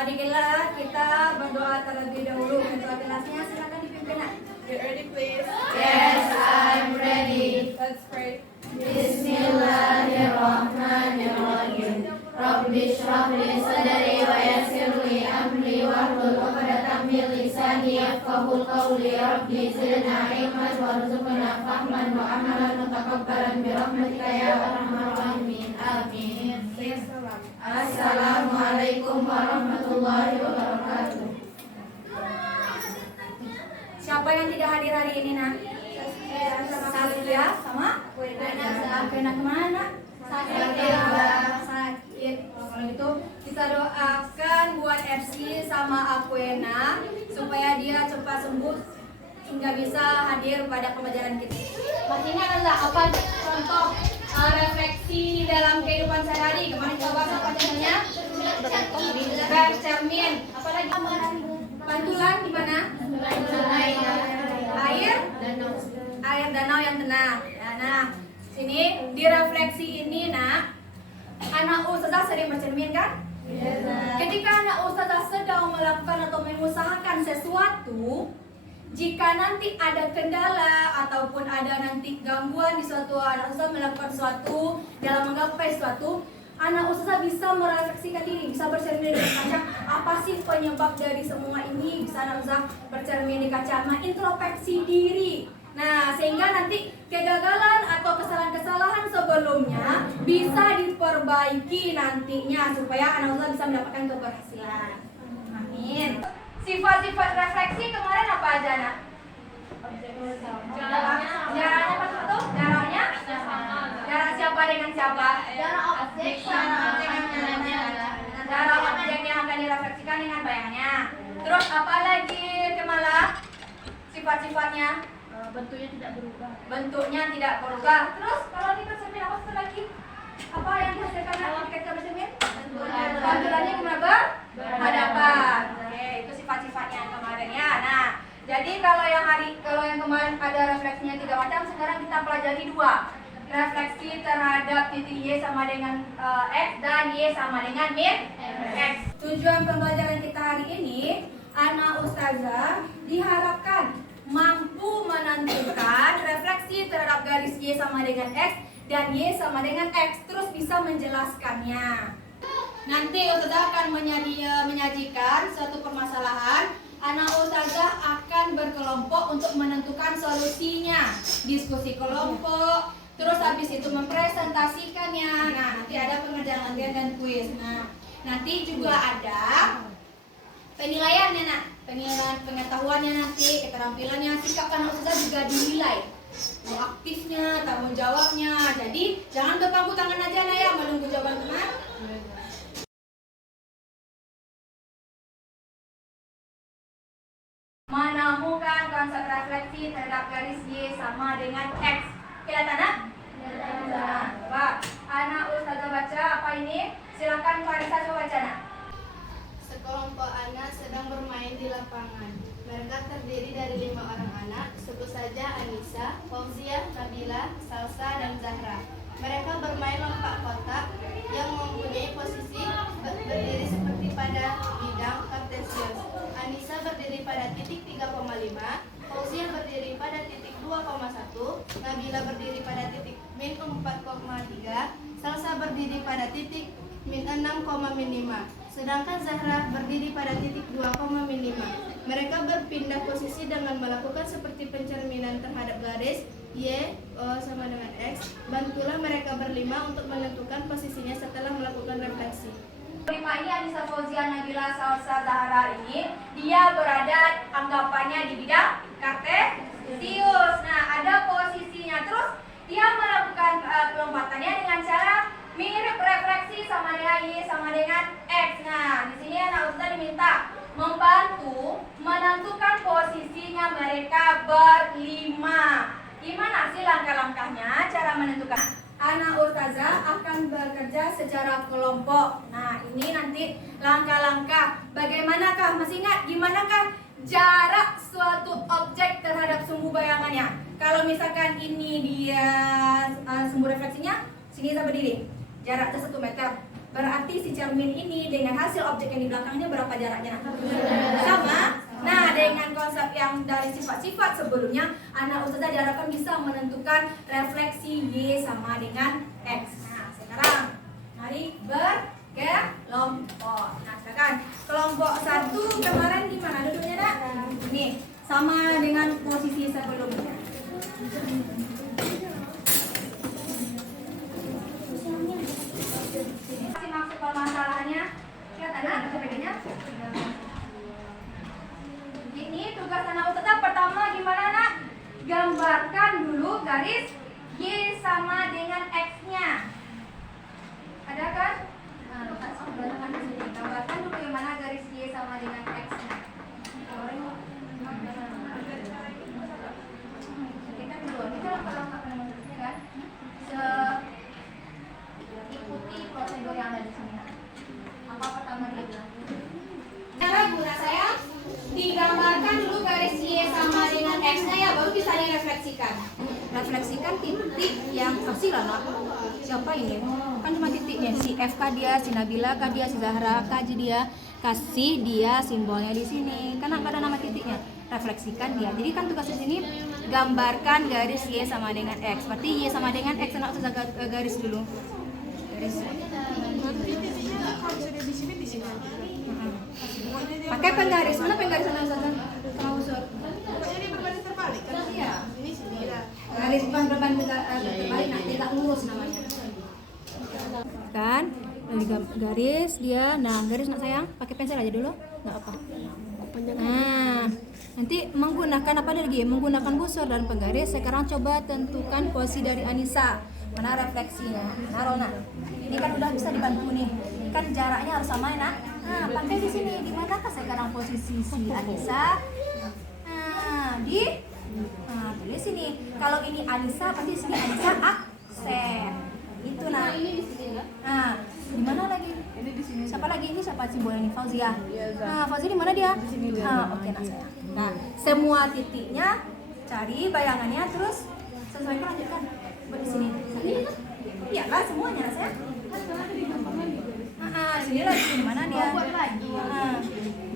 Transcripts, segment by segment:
Marilah kita berdoa terlebih dahulu. Ketua kelasnya silakan dipimpin. Get ready, please. Yes, I'm ready. Let's pray. Bismillahirrahmanirrahim. Rabbi shrah li sadri wa yassir li amri wahlul 'uqdatam min lisani yafqahul qawli. Rabbi zidna ilman warzuqna fahman wa amalan mutaqabbalan bi rahmatika ya arhamar rahimin. Amin. Assalamualaikum warahmatullahi wabarakatuh. Siapa yang tidak hadir hari ini, Nak? Saskia sama? Akwena kemana? Sakit. Kalau gitu kita doakan buat FC sama Akwena supaya dia cepat sembuh hingga bisa hadir pada pembelajaran kita. Masih ingat enggak apa contoh refleksi di dalam kehidupan sehari-hari? Kemarin kita bahas apa contohnya? Bercermin. Apalagi? Pantulan di mana? Air danau yang tenang. Ya, nah, sini di refleksi ini, Nak, anak ustazah sering bercermin kan? Ketika anak ustazah sedang melakukan atau mengusahakan sesuatu, jika nanti ada kendala ataupun ada nanti gangguan di suatu anak ustazah melakukan sesuatu dalam menggapai sesuatu, anak ustazah bisa merefleksikan diri, bisa bercermin di kaca. Apa sih penyebab dari semua ini? Bisa anak ustazah bercermin di kaca, introspeksi diri. Nah, sehingga nanti kegagalan atau kesalahan-kesalahan sebelumnya bisa diperbaiki nantinya supaya anak ustazah bisa mendapatkan keberhasilan. Amin. Sifat-sifat refleksi kemarin apa aja, Nak? Jaraknya apa tuh? Jaraknya? Jarak siapa dengan siapa? Jarak objek sama bayangannya. Jarak objek yang akan direfleksikan dengan bayangannya. Terus apa lagi, Kemala? Sifat-sifatnya? Bentuknya tidak berubah. Bentuknya tidak berubah. Terus kalau di bercermin apa satu lagi? Apa yang dihasilkan ketika bercermin? Pantulannya gimana? Berhadapan. Oke, itu sifat-sifatnya yang kemarin ya. Nah, jadi kalau yang kemarin ada refleksinya 3 macam, sekarang kita pelajari 2. Refleksi terhadap titik Y sama dengan X dan Y sama dengan min X. Tujuan pembelajaran kita hari ini, anak ustazah diharapkan mampu menentukan refleksi terhadap garis Y sama dengan X dan Y sama dengan X, terus bisa menjelaskannya. Nanti ustazah akan menyajikan suatu permasalahan. Anak ustazah akan berkelompok untuk menentukan solusinya, diskusi kelompok, terus habis itu mempresentasikannya. Nah, nanti ada pengerjaan latihan dan kuis. Nah, nanti juga ada penilaiannya, Nak. Penilaian pengetahuannya nanti, keterampilannya, sikap anak ustazah juga dinilai. Aktifnya, tanggung jawabnya. Jadi, jangan berpangku tangan aja, Nak, ya, menunggu jawaban teman. Menemukan konsep refleksi terhadap garis Y sama dengan X. Kelihatan, Nak? Coba anak ustazah baca apa ini? Silakan Clarissa coba baca, Nak. Sekelompok anak sedang bermain di lapangan. Mereka terdiri dari 5 orang anak, sebut saja Anissa, Fauziah, Nabila, Salsa, dan Zahra. Mereka bermain lompat kotak yang mempunyai posisi berdiri seperti pada bidang kartesius. Anissa berdiri pada titik 3,5, Fauziah berdiri pada titik 2,1, Nabila berdiri pada titik min 4,3, Salsa berdiri pada titik min 6,5, sedangkan Zahra berdiri pada titik 2,5. Mereka berpindah posisi dengan melakukan seperti pencerminan terhadap garis Y sama dengan X. Bantulah mereka berlima untuk menentukan posisinya setelah melakukan refleksi. 5 ini Anissa, Fauziah, Nabila, Salsa, Zahra ini dia berada anggapannya di bidang kartesius. Nah, ada posisinya. Terus dia melakukan pelompatannya dengan cara mirip refleksi sama dengan Y sama dengan X. Nah, di sini anak ustazah diminta membantu menentukan posisinya mereka berlima. Gimana sih langkah-langkahnya cara menentukan? Anak ustazah akan bekerja secara kelompok. Nah, ini nanti langkah-langkah. Bagaimanakah? Masih ingat gimanakah jarak suatu objek terhadap sumbu bayangannya? Kalau misalkan ini dia sumbu refleksinya, sini sampai berdiri. Jaraknya 1 meter. Berarti si cermin ini dengan hasil objek yang di belakangnya berapa jaraknya? Sama. Nah, dengan konsep yang dari sifat-sifat sebelumnya, anak ustazah diharapkan bisa menentukan refleksi Y sama dengan X. Nah, sekarang mari berkelompok. Nah, sekarang kelompok 1 kemarin gimana duduknya, Nak? Nih, sama dengan posisi sebelumnya. Masih maksud permasalahannya? Lihat anak, sebagainya. Ini tugas anak ustazah pertama gimana, Nak? Gambarkan dulu garis Y sama dengan X-nya. Ada kan? Nah, letak sebelah kanan sini. Gambarkan dulu gimana garis Y sama dengan X-nya. Kita dulu, ini kan perlengkapan maksudnya kan? Ikuti prosedur yang ada di sini. Apa pertama dia bilang? Cara guna saya digambarkan dulu garis Y sama dengan X-nya ya, baru bisa direfleksikan. Refleksikan titik yang kasih lah. Siapa ini? Kan cuma titiknya, si F kah dia, si Nabila kah dia, si Zahra kah dia, kasih dia simbolnya di sini. Karena nggak ada nama titiknya. Refleksikan dia. Jadi kan tugas di sini gambarkan garis Y sama dengan X. Berarti Y sama dengan X, anak usah garis dulu. Garis. Pakai penggaris. Mana penggaris anak usah? Kalau usur. Pokoknya dia berbaris terbalik kan? Iya. Ini sini ya. Garis berbanding terbalik, nah tegak lurus namanya. Kan dari garis dia, nah garis nak sayang, pakai pensil aja dulu, nggak apa. Nah, nanti menggunakan apa lagi? Menggunakan busur dan penggaris. Sekarang coba tentukan posisi dari Anissa. Mana refleksinya? Nah, Rona. Ini kan udah bisa dibantu nih. Kan jaraknya harus sama, Nak. Nah, pakai di sini. Di manakah sekarang posisi si Anissa? Nah, pilih sini. Kalau ini Anissa, pasti sini Anissa aksen. Itu nah. Ini di sini enggak? Nah, di mana lagi? Ini di sini. Siapa lagi ini? Siapa simbolnya ini? Fauzia. Iya, Zah. Nah, Fauzia di mana dia? Di sini dia. Nah, oke, nah saya. Nah, semua titiknya cari bayangannya terus sesuaikan lanjutkan. Buat di sini. Iyalah semuanya nah saya. Sini lagi di mana dia?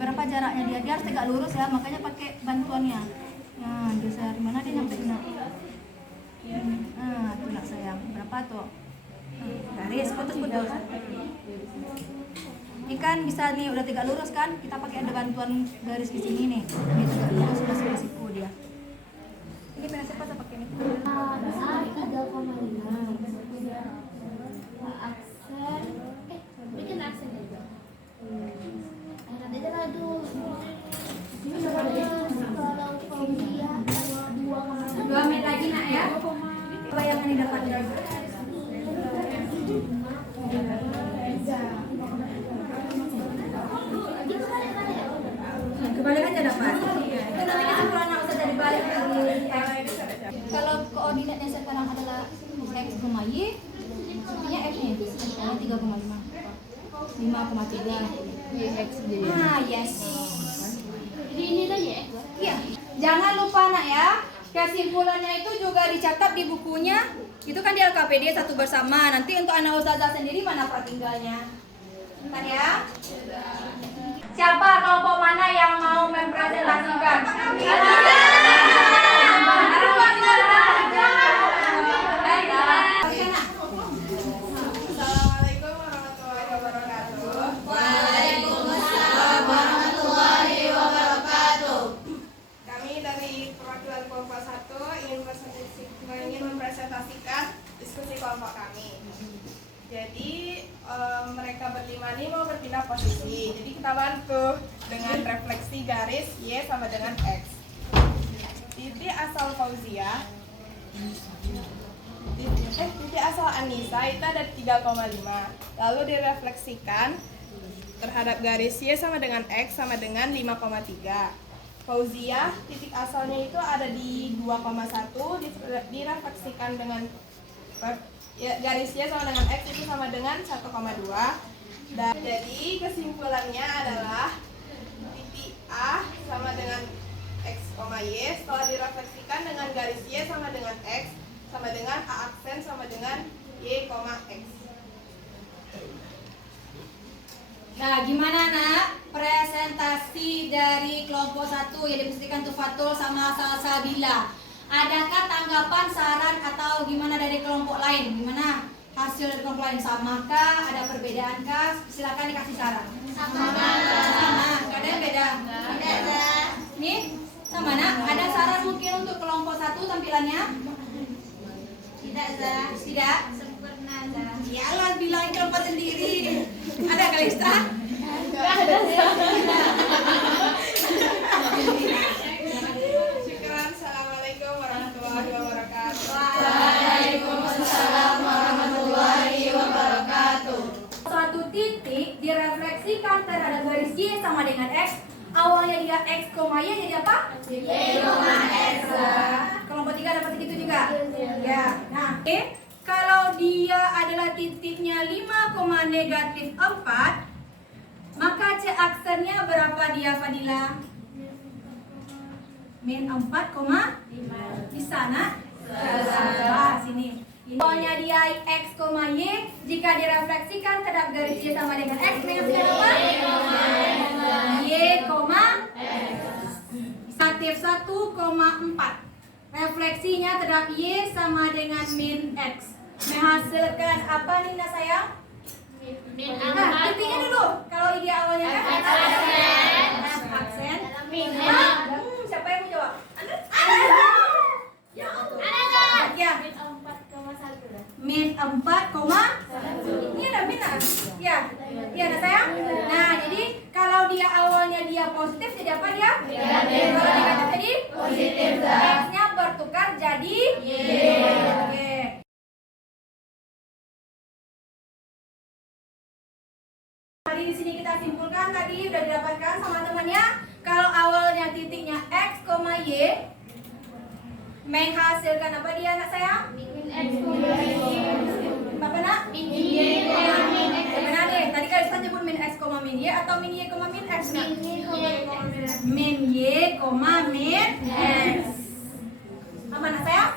Berapa jaraknya dia? Dia harus tegak lurus ya, makanya pakai bantuannya. Nah, geser di mana dia nyampe nak? Tuh nak sayang. Berapa tuh? Garis putus-putus. Ini kan bisa nih udah tegak lurus kan? Kita pakai ada bantuan garis di sini nih. Ini tegak lurus sudah spesifik dia. Ini pengen siapa saya pakai ini? Aksen, bikin aksen juga. Nanti kita aduh. Kalau Fauzia 2 menit lagi nak ya. Bayangan ini dapat dari kebalik aja dapat. Itu nanti kesimpulan anak usah dari balik lagi. Kalau koordinatnya sekarang adalah X, Y, artinya F nya 3,5. 5,3. X jadi. Ah, yes. Jadi ini tadi ya? Iya. Jangan lupa nak ya. Kesimpulannya itu juga dicatat di bukunya. Itu kan di LKPD satu bersama. Nanti untuk anak ustazah sendiri mana part tinggalnya? Bentar ya. Siapa kelompok mana yang mau mempresentasikan? Assalamualaikum warahmatullahi wabarakatuh. Waalaikumsalam warahmatullahi wabarakatuh. Kami dari perwakilan kelompok 1 ingin mempresentasikan diskusi kelompok kami. Jadi mereka berlima ini mau berpindah posisi. Jadi kita bantu dengan refleksi garis Y sama dengan X. Titik asal Fauzia, titik asal Anissa itu ada 3,5. Lalu direfleksikan terhadap garis Y sama dengan X sama dengan 5,3. Fauzia, titik asalnya itu ada di 2,1, direfleksikan dengan garis Y sama dengan X itu sama dengan 1,2. Dan jadi kesimpulannya adalah titik A sama dengan X, Y setelah direfleksikan dengan garis Y sama dengan X sama dengan A aksen sama dengan Y, X. Nah, gimana nak presentasi dari kelompok 1 yang dipresentasikan Tufatul sama Salsabila? Adakah tanggapan, saran atau gimana dari kelompok lain? Gimana hasil dari kelompok lain? Samakah? Ada perbedaankah? Silakan dikasih saran. Sama. Gak ada yang beda? Tidak. Nih, sama nak? Ada saran mungkin untuk kelompok 1 tampilannya? Tidak, Zah. Tidak? Sempurna, Zah. Iyalah, bilang kelompok sendiri. Ada Kalista? Enggak ada. Syukran. Assalamualaikum warahmatullahi wabarakatuh. Waalaikumsalam warahmatullahi wabarakatuh. Suatu titik direfleksikan terhadap garis Y sama dengan X. Awalnya dia X, Y jadi apa? Y, X. Kelompok 3 dapat segitu juga? Ya. Nah, oke. Kalau dia adalah titiknya 5, negatif 4, maka C aksennya berapa dia, Fadila? Min 4, di sana? Sini. Awalnya dia X, Y, jika direfleksikan terhadap garis Y sama dengan X, menghasilkan apa? Y, negatif 1,4. Refleksinya terhadap Y sama dengan min X. Menghasilkan apa Nina sayang? Titiknya dulu. Kalau ide awalnya kan? Aksen. Siapa yang mau jawab? Anda? Ya. Min 4, ini ada min ya. Iya ada sayang. Nah jadi kalau dia awalnya dia positif jadi apa dia? Negatif. Kalau negatif jadi Positif. X-nya bertukar jadi Y. Oke. Tadi di sini kita simpulkan tadi udah didapatkan sama temannya. Kalau awalnya titiknya X, Y menghasilkan apa dia anak sayang? Apa nak? Min Y, min X. Benar deh. Tadi kali saya nyebut min X, min Y atau min Y, min X nak? Min Y, min X. Apa nak sayang?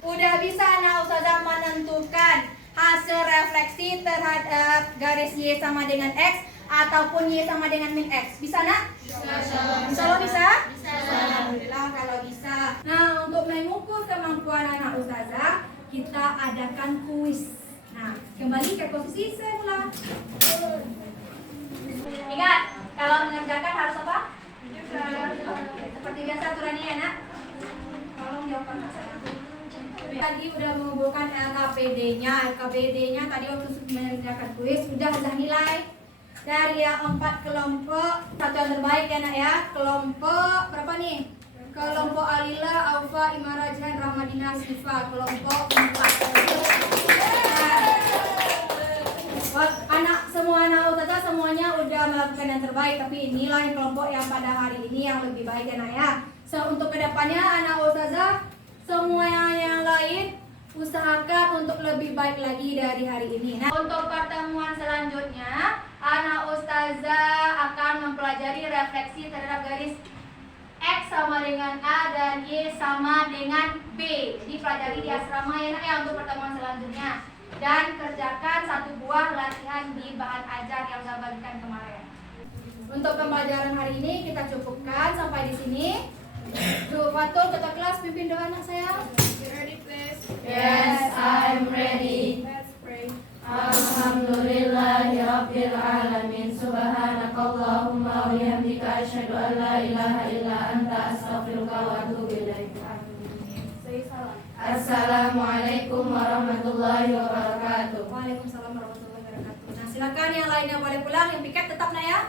Udah bisa anak ustazah menentukan hasil refleksi terhadap garis Y sama dengan X ataupun Y sama dengan min X. Bisa nak? Insya Allah bisa? Alhamdulillah kalau bisa. Nah untuk mengukur kemampuan anak ustazah, kita adakan kuis. Nah kembali ke posisi semula. Ingat, kalau mengerjakan harus apa? Seperti biasa aturannya ya nak. Tolong jawabkan saya. Tadi udah mengumpulkan LKPD-nya. LKPD-nya tadi waktu mengerjakan kuis sudah nilai. Dari yang 4 kelompok, satu yang terbaik ya nak ya. Kelompok berapa nih? Kelompok Alila, Aufa, Imara, Jihan, Rahmadina, Sifa. Kelompok 4. Anak semua anak ustazah semuanya udah melakukan yang terbaik, tapi inilah kelompok yang pada hari ini yang lebih baik ya nak ya. So untuk kedepannya anak ustazah semuanya yang lain usahakan untuk lebih baik lagi dari hari ini. Nah, untuk pertemuan selanjutnya, anak ustazah akan mempelajari refleksi terhadap garis X sama dengan A dan Y sama dengan B. Jadi pelajari di asrama ya nak ya untuk pertemuan selanjutnya. Dan kerjakan 1 buah latihan di bahan ajar yang saya bagikan kemarin. Untuk pembelajaran hari ini kita cukupkan sampai di sini. Fatul, ketua kelas pimpin doa anak saya. Ready please? Yes, I'm ready. Let's pray. Alhamdulillahi Rabbil Alamin. Subhanakallahumma wa bihamdika asyhadu an la ilaha illa anta astaghfiruka wa atubu ilaik. Say salam. Assalamualaikum warahmatullahi wabarakatuh. Waalaikumsalam warahmatullahi wabarakatuh. Nah silakan yang lainnya boleh pulang, yang piket tetap nak ya.